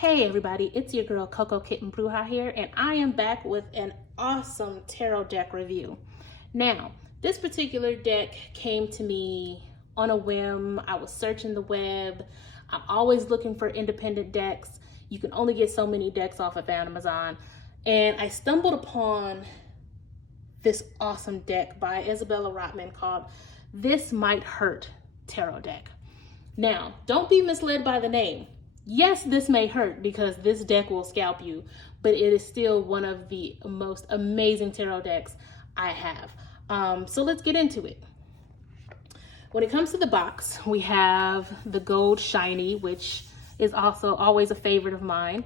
Hey everybody, it's your girl Coco Kitten Bruja here, and I am back with an awesome tarot deck review. Now, this particular deck came to me on a whim. I was searching the web. I'm always looking for independent decks. You can only get so many decks off of Amazon. And I stumbled upon this awesome deck by Isabella Rotman called This Might Hurt Tarot Deck. Now, don't be misled by the name. Yes, this may hurt because this deck will scalp you, but it is still one of the most amazing tarot decks I have. So let's get into it. When it comes to the box, we have the gold shiny, which is also always a favorite of mine.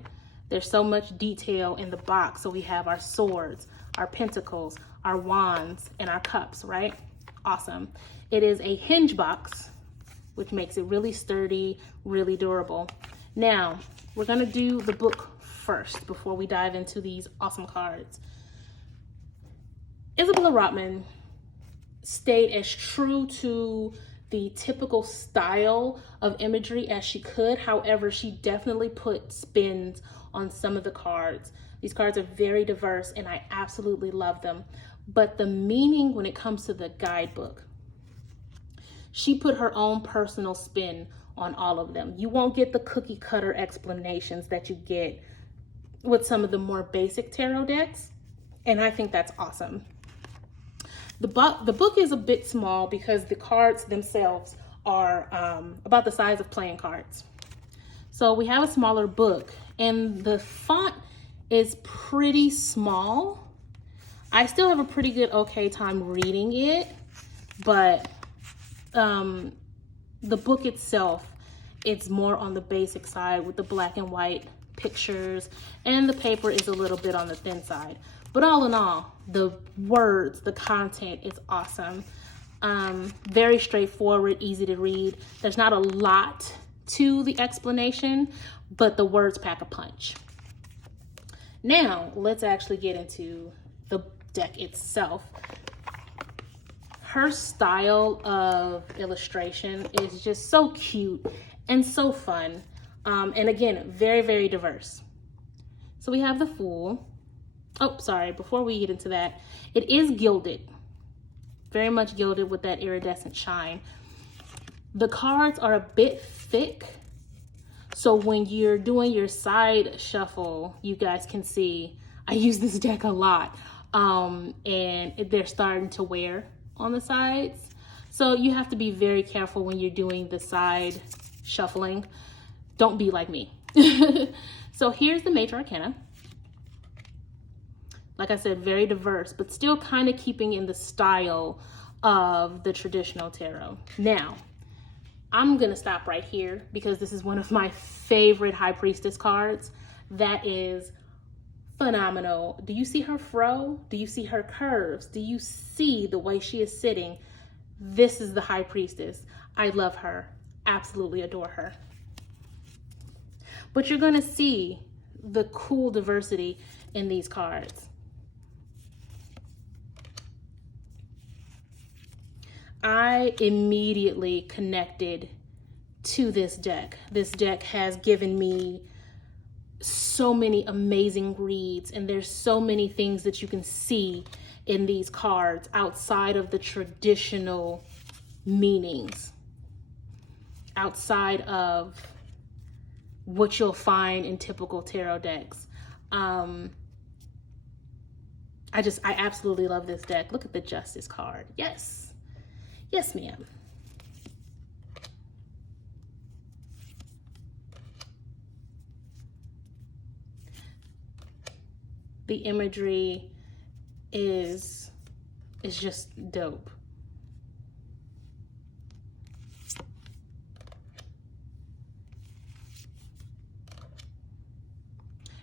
There's so much detail in the box. So we have our swords, our pentacles, our wands, and our cups, right? Awesome. It is a hinge box, which makes it really sturdy, really durable. Now, we're gonna do the book first before we dive into these awesome cards. Isabella Rotman stayed as true to the typical style of imagery as she could. However, she definitely put spins on some of the cards. These cards are very diverse and I absolutely love them. But the meaning when it comes to the guidebook, she put her own personal spin on all of them. You won't get the cookie cutter explanations that you get with some of the more basic tarot decks. And I think that's awesome. The book is a bit small because the cards themselves are about the size of playing cards. So we have a smaller book and the font is pretty small. I still have a pretty good okay time reading it, but the book itself, it's more on the basic side with the black and white pictures, and the paper is a little bit on the thin side. But all in all, the words, the content is awesome. Very straightforward, easy to read. There's not a lot to the explanation, but the words pack a punch. Now, let's actually get into the deck itself. Her style of illustration is just so cute and so fun. And again, very, very diverse. So we have the Fool. Oh, sorry, before we get into that, it is gilded. Very much gilded with that iridescent shine. The cards are a bit thick. So when you're doing your side shuffle, you guys can see, I use this deck a lot. And they're starting to wear on the sides. So you have to be very careful when you're doing the side shuffling. Don't be like me. So here's the Major Arcana. Like I said, very diverse, but still kind of keeping in the style of the traditional tarot. Now, I'm gonna stop right here because this is one of my favorite High Priestess cards. That is phenomenal. Do you see her fro? Do you see her curves? Do you see the way she is sitting? This is the High Priestess. I love her. Absolutely adore her. But you're going to see the cool diversity in these cards. I immediately connected to this deck. This deck has given me so many amazing reads, and there's so many things that you can see in these cards outside of the traditional meanings, outside of what you'll find in typical tarot decks. I absolutely love this deck. Look at the Justice card. Yes, ma'am. The imagery is just dope.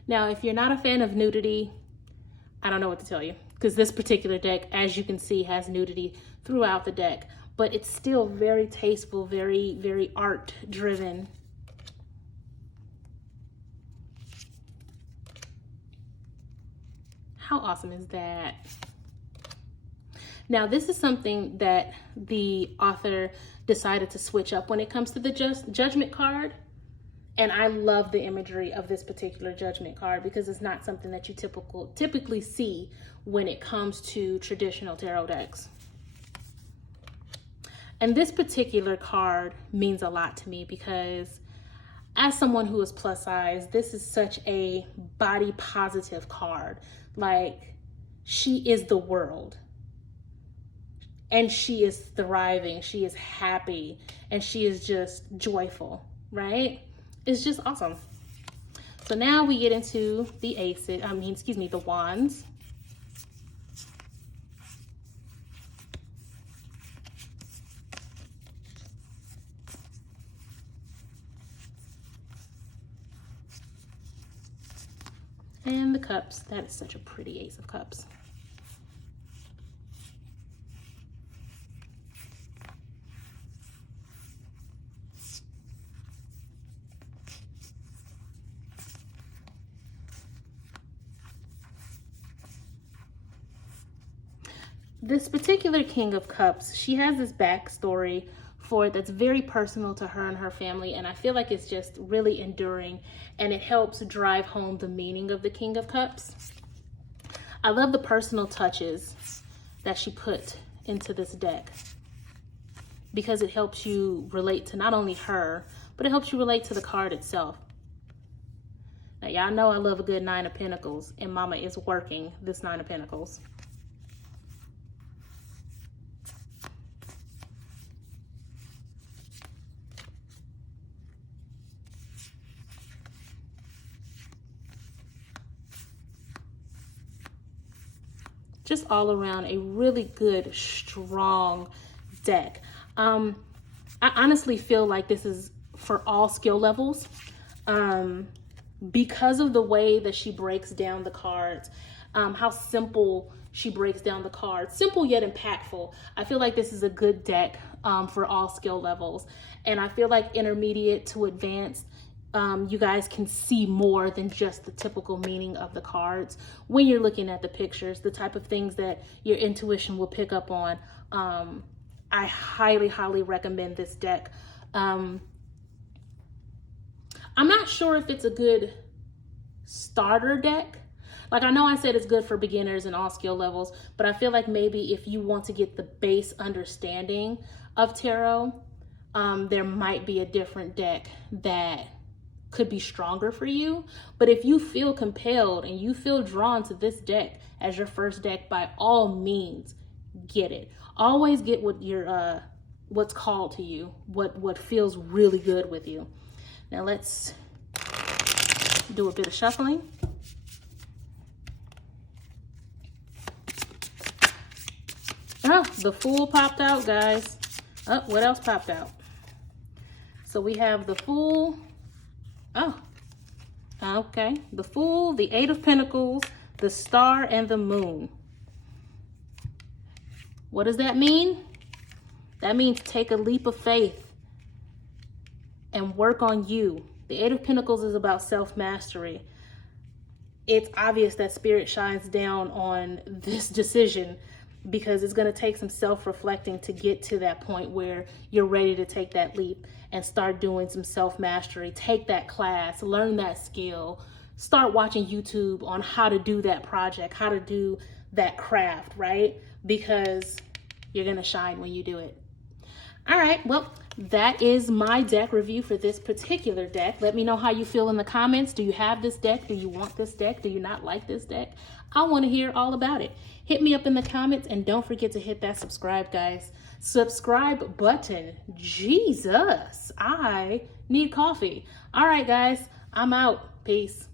Now, if you're not a fan of nudity, I don't know what to tell you, because this particular deck, as you can see, has nudity throughout the deck, but it's still very tasteful, very, very art driven. How awesome is that? Now, this is something that the author decided to switch up when it comes to the Judgment card. And I love the imagery of this particular Judgment card because it's not something that you typically see when it comes to traditional tarot decks. And this particular card means a lot to me because as someone who is plus size, this is such a body positive card. Like, she is the world. And she is thriving, she is happy, and she is just joyful, right? It's just awesome. So now we get into the the wands. And the cups. That is such a pretty Ace of Cups. This particular King of Cups, she has this backstory for it that's very personal to her and her family, and I feel like it's just really enduring, and it helps drive home the meaning of the King of Cups. I love the personal touches that she put into this deck because it helps you relate to not only her, but it helps you relate to the card itself. Now, y'all know I love a good Nine of Pentacles, and Mama is working this Nine of Pentacles. Just all around a really good, strong deck. I honestly feel like this is for all skill levels. Because of the way that she breaks down the cards, how simple she breaks down the cards, simple yet impactful. I feel like this is a good deck for all skill levels. And I feel like intermediate to advanced, you guys can see more than just the typical meaning of the cards when you're looking at the pictures, the type of things that your intuition will pick up on. I highly, highly recommend this deck. I'm not sure if it's a good starter deck. Like, I know I said it's good for beginners and all skill levels, but I feel like maybe if you want to get the base understanding of tarot, there might be a different deck that could be stronger for you. But if you feel compelled and you feel drawn to this deck as your first deck, by all means, get it. Always get what your what's called to you, what feels really good with you. Now let's do a bit of shuffling. Oh, the Fool popped out, guys. Oh, what else popped out? So we have the Fool. Oh, okay. The Fool, the Eight of Pentacles, the Star, and the Moon. What does that mean? That means take a leap of faith and work on you. The Eight of Pentacles is about self-mastery. It's obvious that Spirit shines down on this decision because it's going to take some self-reflecting to get to that point where you're ready to take that leap and start doing some self-mastery. Take that class, learn that skill, start watching YouTube on how to do that project, how to do that craft, right? Because you're going to shine when you do it. All right, well, that is my deck review for this particular deck. Let me know how you feel in the comments. Do you have this deck? Do you want this deck? Do you not like this deck? I want to hear all about it. Hit me up in the comments and don't forget to hit that subscribe, guys. Subscribe button. Jesus, I need coffee. All right, guys, I'm out. Peace.